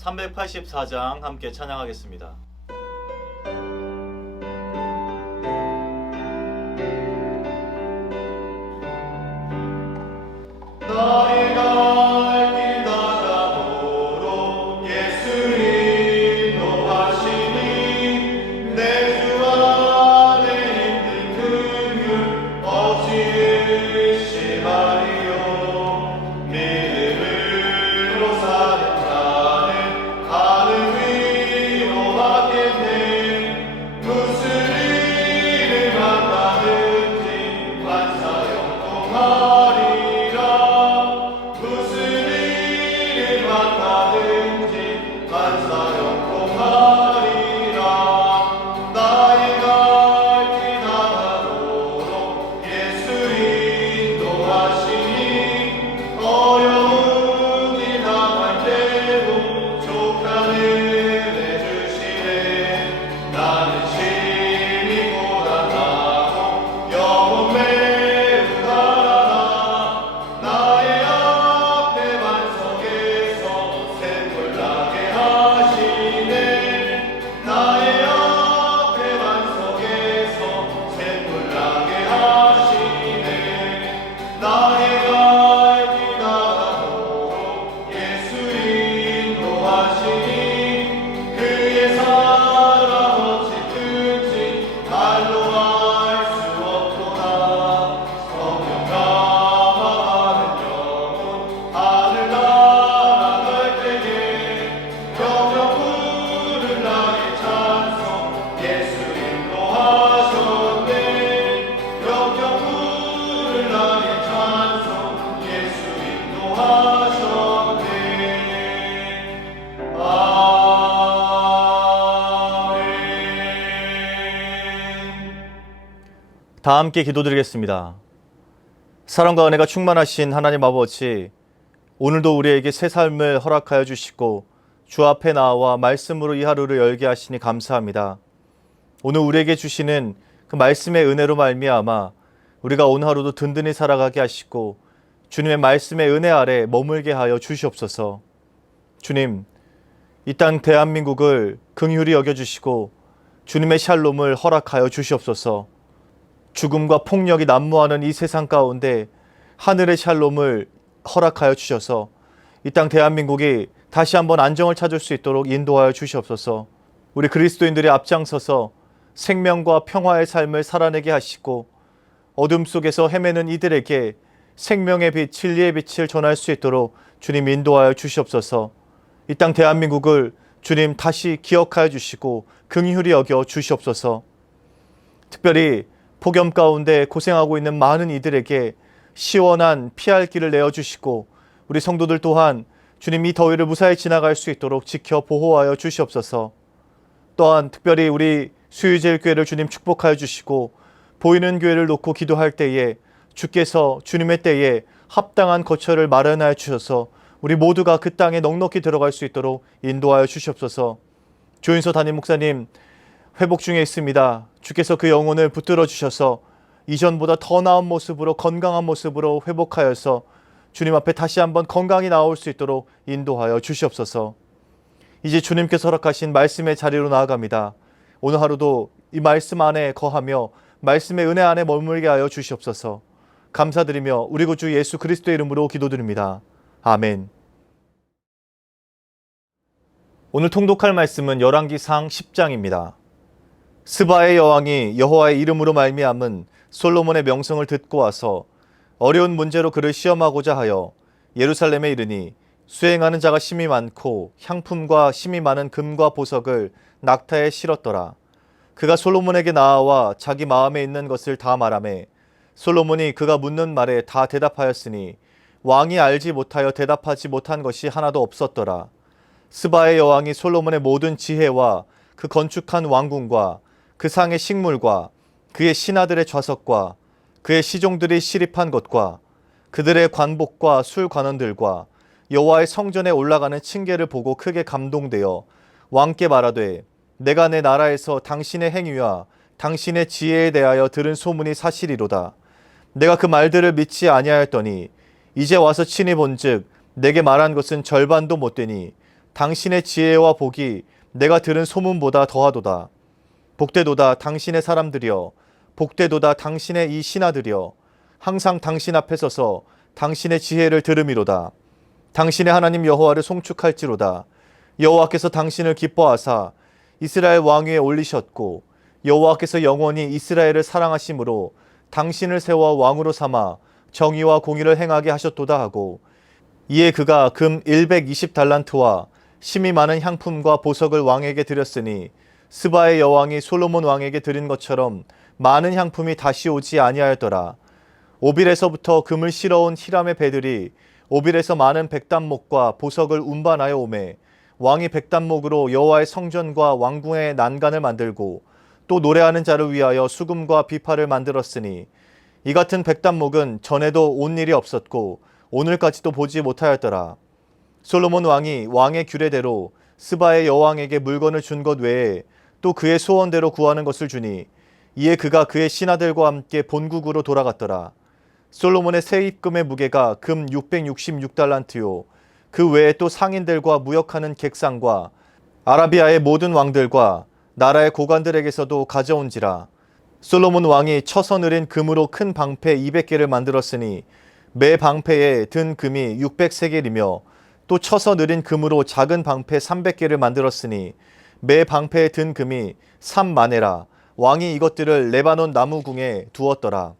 384장 함께 찬양하겠습니다. 나의 갈 길 다가도록 예수 인도하시니 내 주 안에 있는 긍휼 어찌 의심하리요. 믿음으로 사는 자는 하늘 위로 받겠네. 무슨 일을 만나든지 반사 형통하리라. 무슨 일을 만나든지 반사 형통하리라. 나의 갈 길 다가도록 예수 인도하시니 어려운 일 당할 때도 족한 은혜 주시네. 나는 심히 고단하고 영혼 매우 달아나 나의 앞에 반석에서 샘물 나게 하시네. 나의 앞에 반석에서 샘물 나게 하시네. 나의 갈 길 다가도록 예수 인도하시니 그의 사랑 어찌 큰지 말로 알 수 없도다. 성령 감화하는 영혼 하늘 날아갈 때에 영영 부른 나의 찬송 예수 인도하셨네. 영영 부른 나의 찬송 예수 인도하셨네. 아멘. 다 함께 기도드리겠습니다. 사랑과 은혜가 충만하신 하나님 아버지, 오늘도 우리에게 새 삶을 허락하여 주시고 주 앞에 나와 말씀으로 이 하루를 열게 하시니 감사합니다. 오늘 우리에게 주시는 그 말씀의 은혜로 말미암아 우리가 오늘 하루도 든든히 살아가게 하시고 주님의 말씀의 은혜 아래 머물게 하여 주시옵소서. 주님, 이 땅 대한민국을 긍휼히 여겨주시고 주님의 샬롬을 허락하여 주시옵소서. 죽음과 폭력이 난무하는 이 세상 가운데 하늘의 샬롬을 허락하여 주셔서 이 땅 대한민국이 다시 한번 안정을 찾을 수 있도록 인도하여 주시옵소서. 우리 그리스도인들이 앞장서서 생명과 평화의 삶을 살아내게 하시고 어둠 속에서 헤매는 이들에게 생명의 빛, 진리의 빛을 전할 수 있도록 주님 인도하여 주시옵소서. 이 땅 대한민국을 주님 다시 기억하여 주시고 긍휼히 여겨 주시옵소서. 특별히 폭염 가운데 고생하고 있는 많은 이들에게 시원한 피할 길을 내어주시고 우리 성도들 또한 주님 이 더위를 무사히 지나갈 수 있도록 지켜 보호하여 주시옵소서. 또한 특별히 우리 수유제일교회를 주님 축복하여 주시고 보이는 교회를 놓고 기도할 때에 주께서 주님의 때에 합당한 거처를 마련하여 주셔서 우리 모두가 그 땅에 넉넉히 들어갈 수 있도록 인도하여 주시옵소서. 조인서 담임 목사님 회복 중에 있습니다. 주께서 그 영혼을 붙들어 주셔서 이전보다 더 나은 모습으로 건강한 모습으로 회복하여서 주님 앞에 다시 한번 건강히 나올 수 있도록 인도하여 주시옵소서. 이제 주님께서 허락하신 말씀의 자리로 나아갑니다. 오늘 하루도 이 말씀 안에 거하며 말씀의 은혜 안에 머물게 하여 주시옵소서. 감사드리며 우리 구주 예수 그리스도의 이름으로 기도드립니다. 아멘. 오늘 통독할 말씀은 열왕기상 10장입니다. 스바의 여왕이 여호와의 이름으로 말미암은 솔로몬의 명성을 듣고 와서 어려운 문제로 그를 시험하고자 하여 예루살렘에 이르니 수행하는 자가 심히 많고 향품과 심히 많은 금과 보석을 낙타에 실었더라. 그가 솔로몬에게 나아와 자기 마음에 있는 것을 다 말하매 솔로몬이 그가 묻는 말에 다 대답하였으니 왕이 알지 못하여 대답하지 못한 것이 하나도 없었더라. 스바의 여왕이 솔로몬의 모든 지혜와 그 건축한 왕궁과 그 상의 식물과 그의 신하들의 좌석과 그의 시종들이 시립한 것과 그들의 관복과 술관원들과 여호와의 성전에 올라가는 층계를 보고 크게 감동되어 왕께 말하되 내가 내 나라에서 당신의 행위와 당신의 지혜에 대하여 들은 소문이 사실이로다. 내가 그 말들을 믿지 아니하였더니 이제 와서 친히 본즉 내게 말한 것은 절반도 못되니 당신의 지혜와 복이 내가 들은 소문보다 더하도다. 복되도다 당신의 사람들이여, 복되도다 당신의 이 신하들이여, 항상 당신 앞에 서서 당신의 지혜를 들음이로다. 당신의 하나님 여호와를 송축할지로다. 여호와께서 당신을 기뻐하사 이스라엘 왕 위에 올리셨고, 여호와께서 영원히 이스라엘을 사랑하심으로 당신을 세워 왕으로 삼아 정의와 공의를 행하게 하셨도다 하고, 이에 그가 금 120달란트와 심이 많은 향품과 보석을 왕에게 드렸으니 스바의 여왕이 솔로몬 왕에게 드린 것처럼 많은 향품이 다시 오지 아니하였더라. 오빌에서부터 금을 실어온 히람의 배들이 오빌에서 많은 백단목과 보석을 운반하여 오매, 왕이 백단목으로 여호와의 성전과 왕궁의 난간을 만들고 또 노래하는 자를 위하여 수금과 비파를 만들었으니, 이 같은 백단목은 전에도 온 일이 없었고 오늘까지도 보지 못하였더라. 솔로몬 왕이 왕의 규례대로 스바의 여왕에게 물건을 준 것 외에 또 그의 소원대로 구하는 것을 주니, 이에 그가 그의 신하들과 함께 본국으로 돌아갔더라. 솔로몬의 세입금의 무게가 금 666달란트요. 그 외에 또 상인들과 무역하는 객상과 아라비아의 모든 왕들과 나라의 고관들에게서도 가져온지라. 솔로몬 왕이 쳐서 느린 금으로 큰 방패 200개를 만들었으니 매 방패에 든 금이 600세겔이며, 또 쳐서 느린 금으로 작은 방패 300개를 만들었으니 매 방패에 든 금이 3만에라. 왕이 이것들을 레바논 나무궁에 두었더라.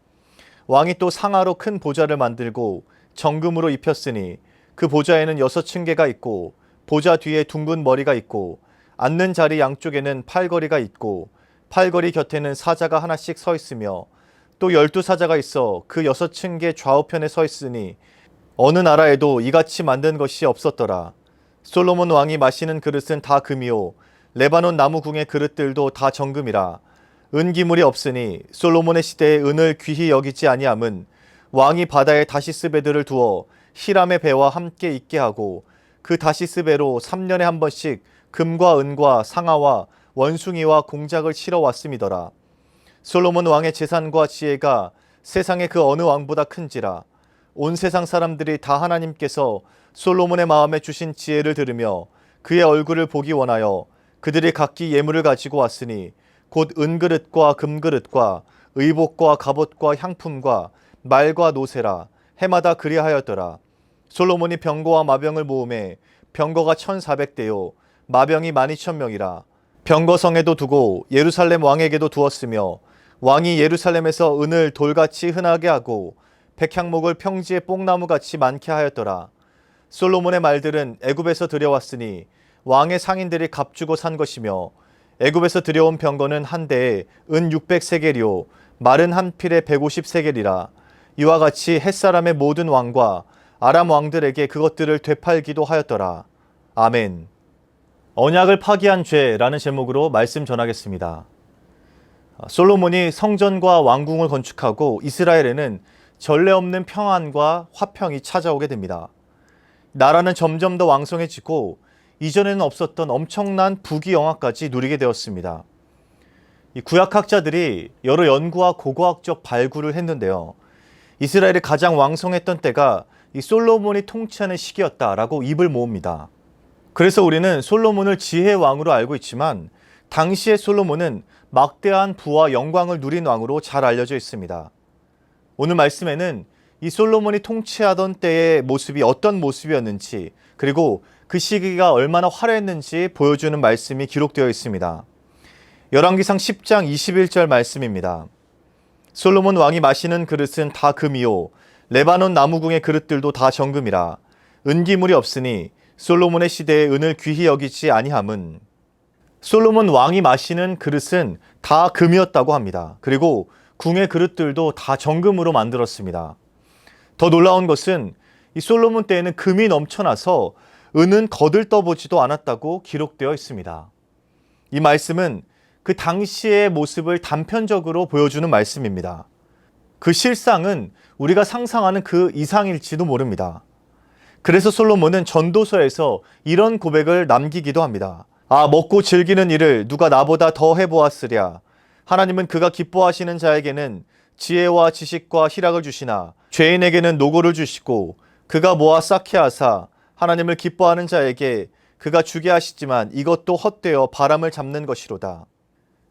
왕이 또 상아로 큰 보좌를 만들고 정금으로 입혔으니 그 보좌에는 6층계가 있고 보좌 뒤에 둥근 머리가 있고 앉는 자리 양쪽에는 팔걸이가 있고 팔걸이 곁에는 사자가 하나씩 서 있으며, 또 12사자가 있어 그 6층계 좌우편에 서 있으니 어느 나라에도 이같이 만든 것이 없었더라. 솔로몬 왕이 마시는 그릇은 다 금이요 레바논 나무궁의 그릇들도 다 정금이라. 은기물이 없으니 솔로몬의 시대에 은을 귀히 여기지 아니함은 왕이 바다에 다시스 배들을 두어 히람의 배와 함께 있게 하고 그 다시스 배로 3년에 한 번씩 금과 은과 상아와 원숭이와 공작을 실어 왔음이더라. 솔로몬 왕의 재산과 지혜가 세상의 그 어느 왕보다 큰지라. 온 세상 사람들이 다 하나님께서 솔로몬의 마음에 주신 지혜를 들으며 그의 얼굴을 보기 원하여 그들이 각기 예물을 가지고 왔으니 곧 은그릇과 금그릇과 의복과 갑옷과 향품과 말과 노새라. 해마다 그리하였더라. 솔로몬이 병거와 마병을 모으매 병거가 1400대요 마병이 12000명이라. 병거성에도 두고 예루살렘 왕에게도 두었으며, 왕이 예루살렘에서 은을 돌같이 흔하게 하고 백향목을 평지에 뽕나무같이 많게 하였더라. 솔로몬의 말들은 애굽에서 들여왔으니 왕의 상인들이 값주고 산 것이며, 애굽에서 들여온 병거는 한 대에 은 600세겔이요 말은 한 필에 150세겔이라. 이와 같이 햇사람의 모든 왕과 아람 왕들에게 그것들을 되팔기도 하였더라. 아멘. 언약을 파기한 죄라는 제목으로 말씀 전하겠습니다. 솔로몬이 성전과 왕궁을 건축하고 이스라엘에는 전례 없는 평안과 화평이 찾아오게 됩니다. 나라는 점점 더 왕성해지고 이전에는 없었던 엄청난 부귀영화까지 누리게 되었습니다. 이 구약학자들이 여러 연구와 고고학적 발굴을 했는데요. 이스라엘이 가장 왕성했던 때가 이 솔로몬이 통치하는 시기였다라고 입을 모읍니다. 그래서 우리는 솔로몬을 지혜의 왕으로 알고 있지만 당시의 솔로몬은 막대한 부와 영광을 누린 왕으로 잘 알려져 있습니다. 오늘 말씀에는 이 솔로몬이 통치하던 때의 모습이 어떤 모습이었는지, 그리고 그 시기가 얼마나 화려했는지 보여주는 말씀이 기록되어 있습니다. 열왕기상 10장 21절 말씀입니다. 솔로몬 왕이 마시는 그릇은 다 금이요 레바논 나무궁의 그릇들도 다 정금이라. 은기물이 없으니 솔로몬의 시대에 은을 귀히 여기지 아니함은. 솔로몬 왕이 마시는 그릇은 다 금이었다고 합니다. 그리고 궁의 그릇들도 다 정금으로 만들었습니다. 더 놀라운 것은 이 솔로몬 때에는 금이 넘쳐나서 은은 거들떠보지도 않았다고 기록되어 있습니다. 이 말씀은 그 당시의 모습을 단편적으로 보여주는 말씀입니다. 그 실상은 우리가 상상하는 그 이상일지도 모릅니다. 그래서 솔로몬은 전도서에서 이런 고백을 남기기도 합니다. 아, 먹고 즐기는 일을 누가 나보다 더 해보았으랴. 하나님은 그가 기뻐하시는 자에게는 지혜와 지식과 희락을 주시나 죄인에게는 노고를 주시고, 그가 모아 쌓게 하사 하나님을 기뻐하는 자에게 그가 주게 하시지만 이것도 헛되어 바람을 잡는 것이로다.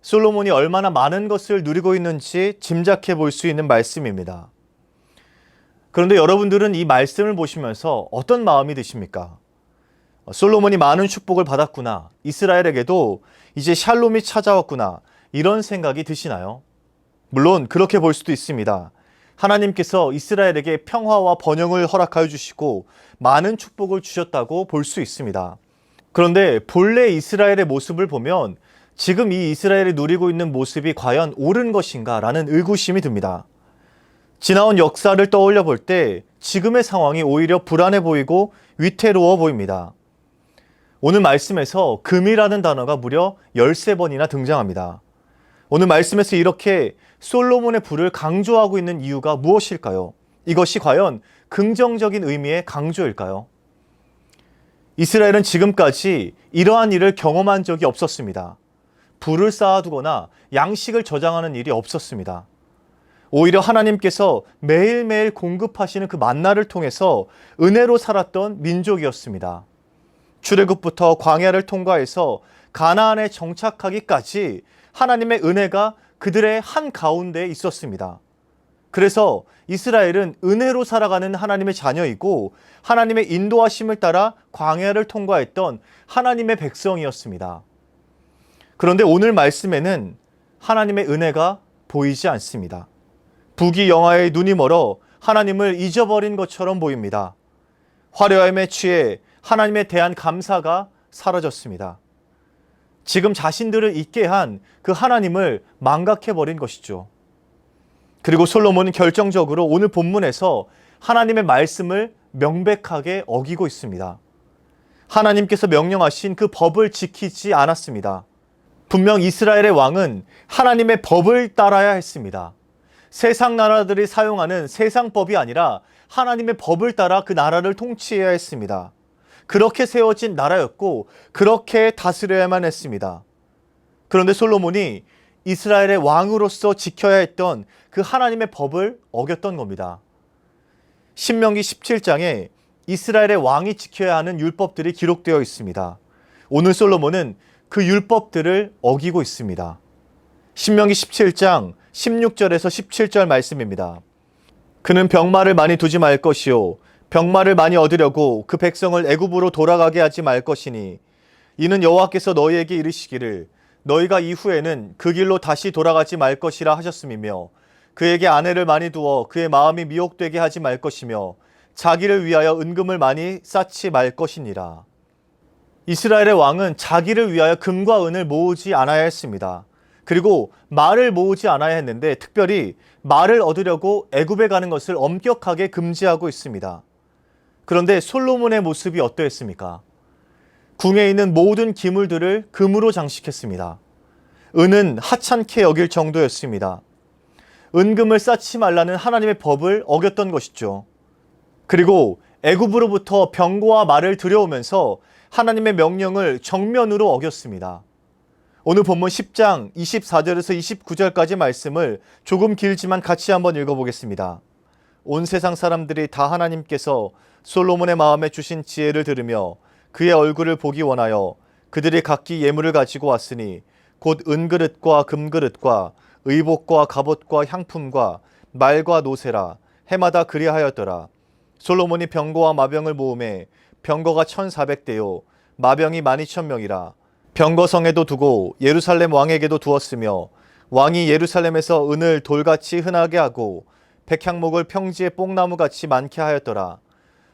솔로몬이 얼마나 많은 것을 누리고 있는지 짐작해 볼 수 있는 말씀입니다. 그런데 여러분들은 이 말씀을 보시면서 어떤 마음이 드십니까? 솔로몬이 많은 축복을 받았구나. 이스라엘에게도 이제 샬롬이 찾아왔구나. 이런 생각이 드시나요? 물론 그렇게 볼 수도 있습니다. 하나님께서 이스라엘에게 평화와 번영을 허락하여 주시고 많은 축복을 주셨다고 볼 수 있습니다. 그런데 본래 이스라엘의 모습을 보면 지금 이 이스라엘이 누리고 있는 모습이 과연 옳은 것인가 라는 의구심이 듭니다. 지나온 역사를 떠올려 볼 때 지금의 상황이 오히려 불안해 보이고 위태로워 보입니다. 오늘 말씀에서 금이라는 단어가 무려 13번이나 등장합니다. 오늘 말씀에서 이렇게 솔로몬의 부를 강조하고 있는 이유가 무엇일까요? 이것이 과연 긍정적인 의미의 강조일까요? 이스라엘은 지금까지 이러한 일을 경험한 적이 없었습니다. 불을 쌓아두거나 양식을 저장하는 일이 없었습니다. 오히려 하나님께서 매일매일 공급하시는 그 만나를 통해서 은혜로 살았던 민족이었습니다. 출애굽부터 광야를 통과해서 가나안에 정착하기까지 하나님의 은혜가 그들의 한가운데 있었습니다. 그래서 이스라엘은 은혜로 살아가는 하나님의 자녀이고 하나님의 인도하심을 따라 광야를 통과했던 하나님의 백성이었습니다. 그런데 오늘 말씀에는 하나님의 은혜가 보이지 않습니다. 부귀영화의 눈이 멀어 하나님을 잊어버린 것처럼 보입니다. 화려함에 취해 하나님에 대한 감사가 사라졌습니다. 지금 자신들을 잊게 한 그 하나님을 망각해버린 것이죠. 그리고 솔로몬은 결정적으로 오늘 본문에서 하나님의 말씀을 명백하게 어기고 있습니다. 하나님께서 명령하신 그 법을 지키지 않았습니다. 분명 이스라엘의 왕은 하나님의 법을 따라야 했습니다. 세상 나라들이 사용하는 세상법이 아니라 하나님의 법을 따라 그 나라를 통치해야 했습니다. 그렇게 세워진 나라였고 그렇게 다스려야만 했습니다. 그런데 솔로몬이 이스라엘의 왕으로서 지켜야 했던 그 하나님의 법을 어겼던 겁니다. 신명기 17장에 이스라엘의 왕이 지켜야 하는 율법들이 기록되어 있습니다. 오늘 솔로몬은 그 율법들을 어기고 있습니다. 신명기 17장 16절에서 17절 말씀입니다. 그는 병마를 많이 두지 말 것이요 병마를 많이 얻으려고 그 백성을 애굽으로 돌아가게 하지 말 것이니 이는 여호와께서 너희에게 이르시기를 너희가 이후에는 그 길로 다시 돌아가지 말 것이라 하셨음이며 그에게 아내를 많이 두어 그의 마음이 미혹되게 하지 말 것이며 자기를 위하여 은금을 많이 쌓지 말 것이니라. 이스라엘의 왕은 자기를 위하여 금과 은을 모으지 않아야 했습니다. 그리고 말을 모으지 않아야 했는데 특별히 말을 얻으려고 애굽에 가는 것을 엄격하게 금지하고 있습니다. 그런데 솔로몬의 모습이 어떠했습니까? 궁에 있는 모든 기물들을 금으로 장식했습니다. 은은 하찮게 여길 정도였습니다. 은금을 쌓지 말라는 하나님의 법을 어겼던 것이죠. 그리고 애굽으로부터 병거와 말을 들여오면서 하나님의 명령을 정면으로 어겼습니다. 오늘 본문 10장 24절에서 29절까지 말씀을 조금 길지만 같이 한번 읽어보겠습니다. 온 세상 사람들이 다 하나님께서 솔로몬의 마음에 주신 지혜를 들으며 그의 얼굴을 보기 원하여 그들이 각기 예물을 가지고 왔으니 곧 은그릇과 금그릇과 의복과 갑옷과 향품과 말과 노새라 해마다 그리하였더라. 솔로몬이 병거와 마병을 모음에 병거가 1,400대요 마병이 12,000명이라. 병거성에도 두고 예루살렘 왕에게도 두었으며 왕이 예루살렘에서 은을 돌같이 흔하게 하고 백향목을 평지에 뽕나무같이 많게 하였더라.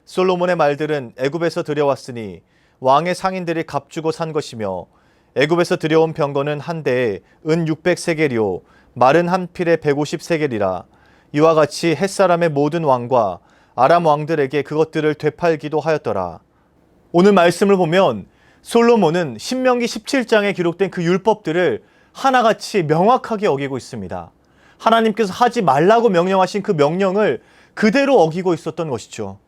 솔로몬의 말들은 애굽에서 들여왔으니 왕의 상인들이 값주고 산 것이며 애굽에서 들여온 병거는 한 대에 은 600세겔이요 말은 한 필에 150세겔이라. 이와 같이 햇사람의 모든 왕과 아람 왕들에게 그것들을 되팔기도 하였더라. 오늘 말씀을 보면 솔로몬은 신명기 17장에 기록된 그 율법들을 하나같이 명확하게 어기고 있습니다. 하나님께서 하지 말라고 명령하신 그 명령을 그대로 어기고 있었던 것이죠.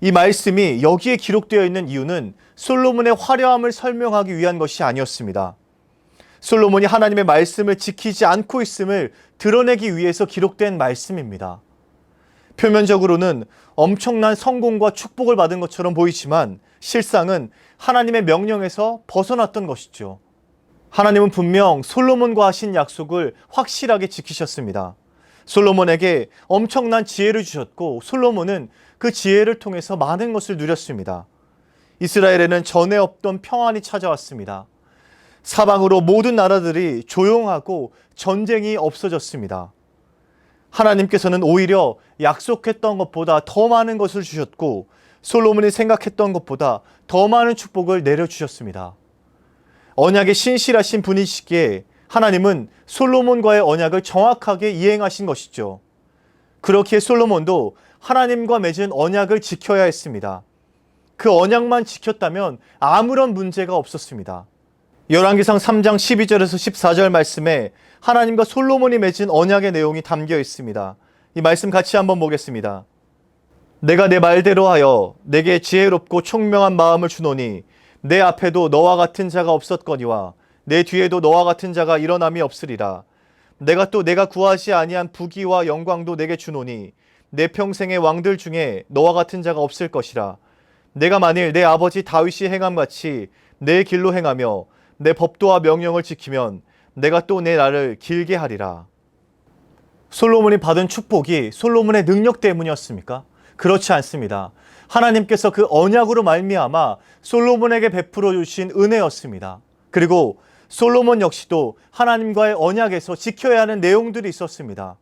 이 말씀이 여기에 기록되어 있는 이유는 솔로몬의 화려함을 설명하기 위한 것이 아니었습니다. 솔로몬이 하나님의 말씀을 지키지 않고 있음을 드러내기 위해서 기록된 말씀입니다. 표면적으로는 엄청난 성공과 축복을 받은 것처럼 보이지만 실상은 하나님의 명령에서 벗어났던 것이죠. 하나님은 분명 솔로몬과 하신 약속을 확실하게 지키셨습니다. 솔로몬에게 엄청난 지혜를 주셨고 솔로몬은 그 지혜를 통해서 많은 것을 누렸습니다. 이스라엘에는 전에 없던 평안이 찾아왔습니다. 사방으로 모든 나라들이 조용하고 전쟁이 없어졌습니다. 하나님께서는 오히려 약속했던 것보다 더 많은 것을 주셨고 솔로몬이 생각했던 것보다 더 많은 축복을 내려주셨습니다. 언약에 신실하신 분이시기에 하나님은 솔로몬과의 언약을 정확하게 이행하신 것이죠. 그렇기에 솔로몬도 하나님과 맺은 언약을 지켜야 했습니다. 그 언약만 지켰다면 아무런 문제가 없었습니다. 열왕기상 3장 12절에서 14절 말씀에 하나님과 솔로몬이 맺은 언약의 내용이 담겨 있습니다. 이 말씀 같이 한번 보겠습니다. 내가 내 말대로 하여 내게 지혜롭고 총명한 마음을 주노니 내 앞에도 너와 같은 자가 없었거니와 내 뒤에도 너와 같은 자가 일어남이 없으리라. 내가 또 내가 구하지 아니한 부귀와 영광도 내게 주노니 내 평생의 왕들 중에 너와 같은 자가 없을 것이라. 내가 만일 내 아버지 다윗이 행함같이 내 길로 행하며 내 법도와 명령을 지키면 내가 또 내 날을 길게 하리라. 솔로몬이 받은 축복이 솔로몬의 능력 때문이었습니까? 그렇지 않습니다. 하나님께서 그 언약으로 말미암아 솔로몬에게 베풀어 주신 은혜였습니다. 그리고 솔로몬 역시도 하나님과의 언약에서 지켜야 하는 내용들이 있었습니다.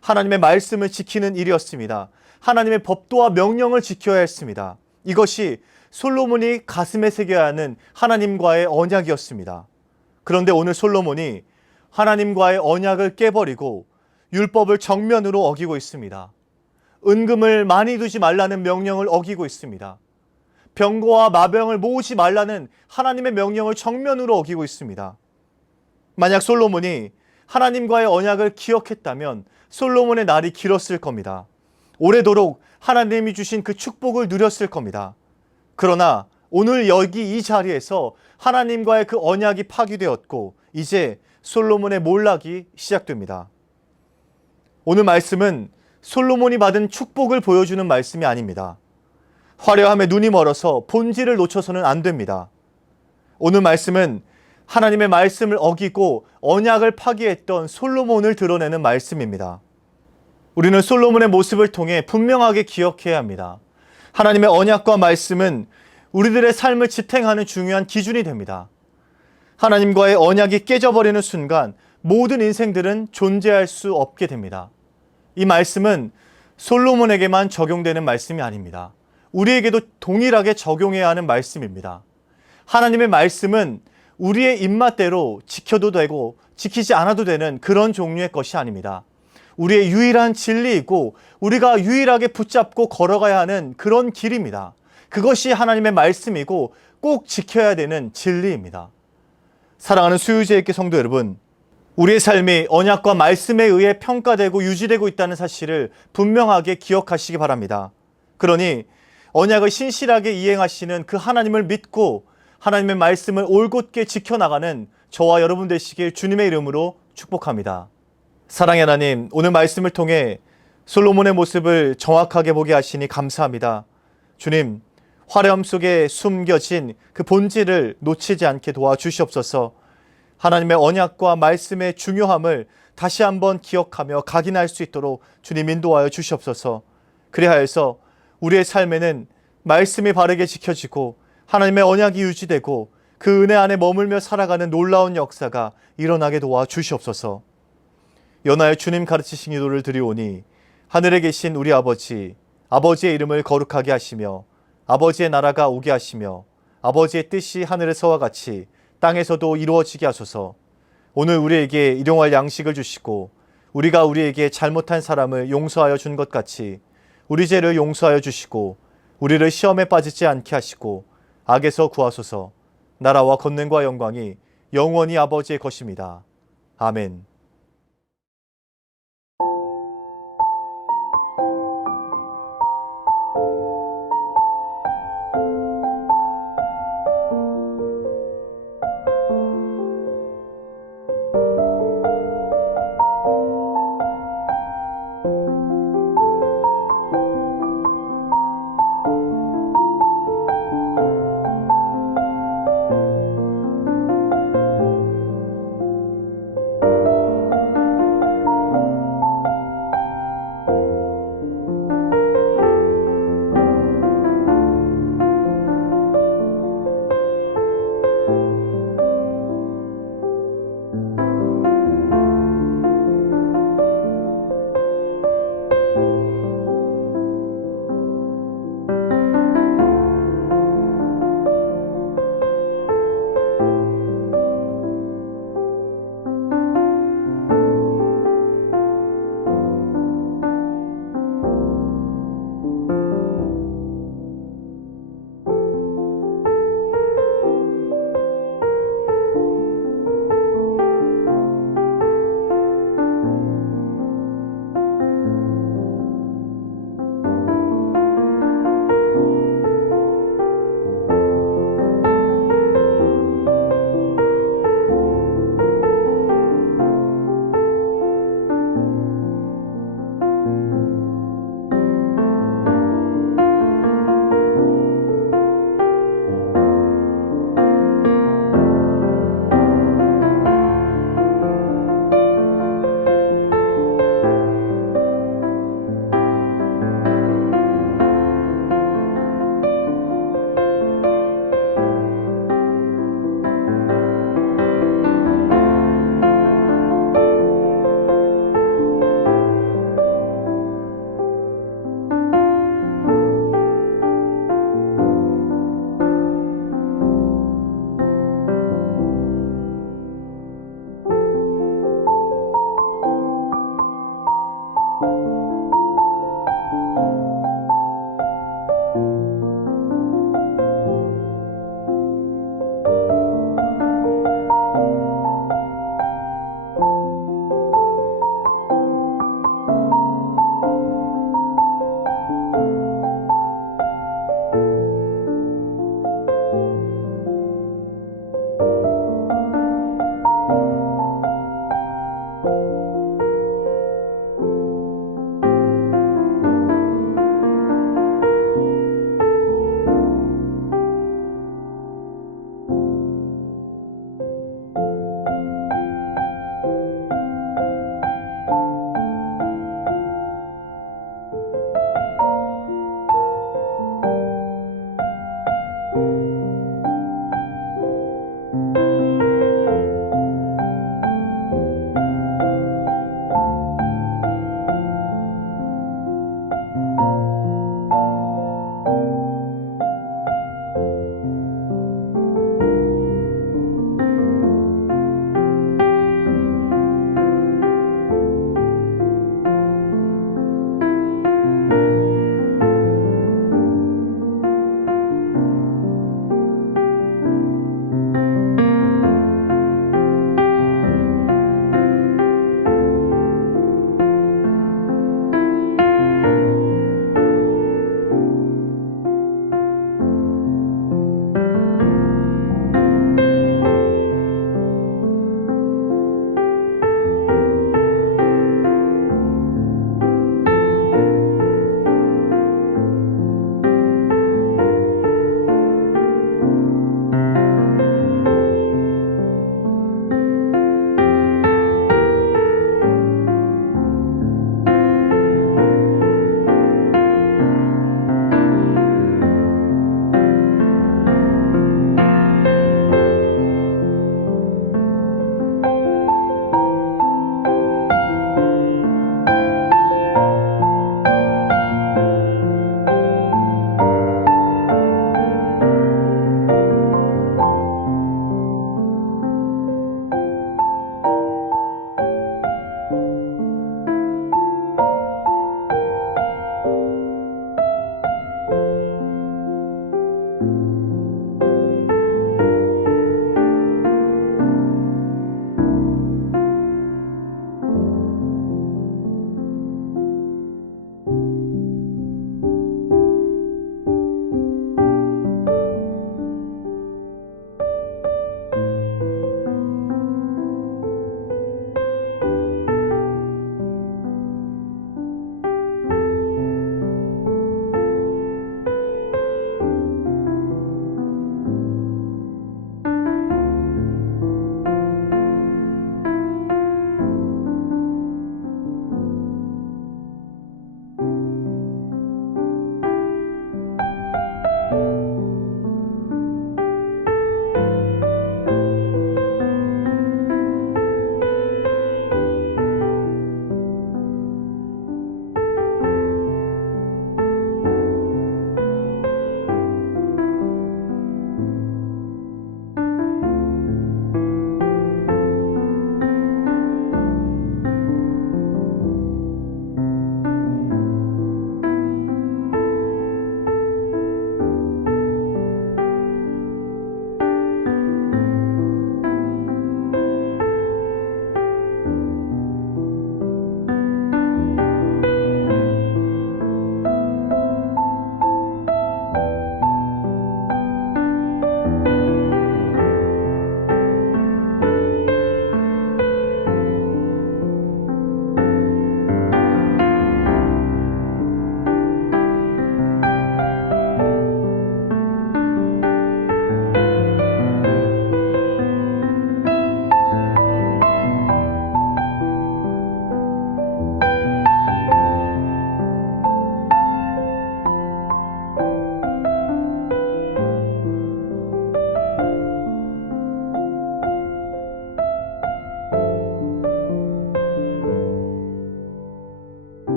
하나님의 말씀을 지키는 일이었습니다. 하나님의 법도와 명령을 지켜야 했습니다. 이것이 솔로몬이 가슴에 새겨야 하는 하나님과의 언약이었습니다. 그런데 오늘 솔로몬이 하나님과의 언약을 깨버리고 율법을 정면으로 어기고 있습니다. 은금을 많이 두지 말라는 명령을 어기고 있습니다. 병거와 마병을 모으지 말라는 하나님의 명령을 정면으로 어기고 있습니다. 만약 솔로몬이 하나님과의 언약을 기억했다면 솔로몬의 날이 길었을 겁니다. 오래도록 하나님이 주신 그 축복을 누렸을 겁니다. 그러나 오늘 여기 이 자리에서 하나님과의 그 언약이 파기되었고 이제 솔로몬의 몰락이 시작됩니다. 오늘 말씀은 솔로몬이 받은 축복을 보여주는 말씀이 아닙니다. 화려함에 눈이 멀어서 본질을 놓쳐서는 안 됩니다. 오늘 말씀은 하나님의 말씀을 어기고 언약을 파기했던 솔로몬을 드러내는 말씀입니다. 우리는 솔로몬의 모습을 통해 분명하게 기억해야 합니다. 하나님의 언약과 말씀은 우리들의 삶을 지탱하는 중요한 기준이 됩니다. 하나님과의 언약이 깨져버리는 순간 모든 인생들은 존재할 수 없게 됩니다. 이 말씀은 솔로몬에게만 적용되는 말씀이 아닙니다. 우리에게도 동일하게 적용해야 하는 말씀입니다. 하나님의 말씀은 우리의 입맛대로 지켜도 되고 지키지 않아도 되는 그런 종류의 것이 아닙니다. 우리의 유일한 진리이고 우리가 유일하게 붙잡고 걸어가야 하는 그런 길입니다. 그것이 하나님의 말씀이고 꼭 지켜야 되는 진리입니다. 사랑하는 수유제의기 성도 여러분, 우리의 삶이 언약과 말씀에 의해 평가되고 유지되고 있다는 사실을 분명하게 기억하시기 바랍니다. 그러니 언약을 신실하게 이행하시는 그 하나님을 믿고 하나님의 말씀을 올곧게 지켜나가는 저와 여러분 되시길 주님의 이름으로 축복합니다. 사랑의 하나님, 오늘 말씀을 통해 솔로몬의 모습을 정확하게 보게 하시니 감사합니다. 주님, 화려함 속에 숨겨진 그 본질을 놓치지 않게 도와주시옵소서. 하나님의 언약과 말씀의 중요함을 다시 한번 기억하며 각인할 수 있도록 주님 인도하여 주시옵소서. 그리하여서 우리의 삶에는 말씀이 바르게 지켜지고 하나님의 언약이 유지되고 그 은혜 안에 머물며 살아가는 놀라운 역사가 일어나게 도와주시옵소서. 연하여 주님 가르치신 기도를 드리오니 하늘에 계신 우리 아버지, 아버지의 이름을 거룩하게 하시며 아버지의 나라가 오게 하시며 아버지의 뜻이 하늘에서와 같이 땅에서도 이루어지게 하소서. 오늘 우리에게 일용할 양식을 주시고 우리가 우리에게 잘못한 사람을 용서하여 준 것 같이 우리 죄를 용서하여 주시고 우리를 시험에 빠지지 않게 하시고 악에서 구하소서. 나라와 권능과 영광이 영원히 아버지의 것입니다. 아멘.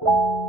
주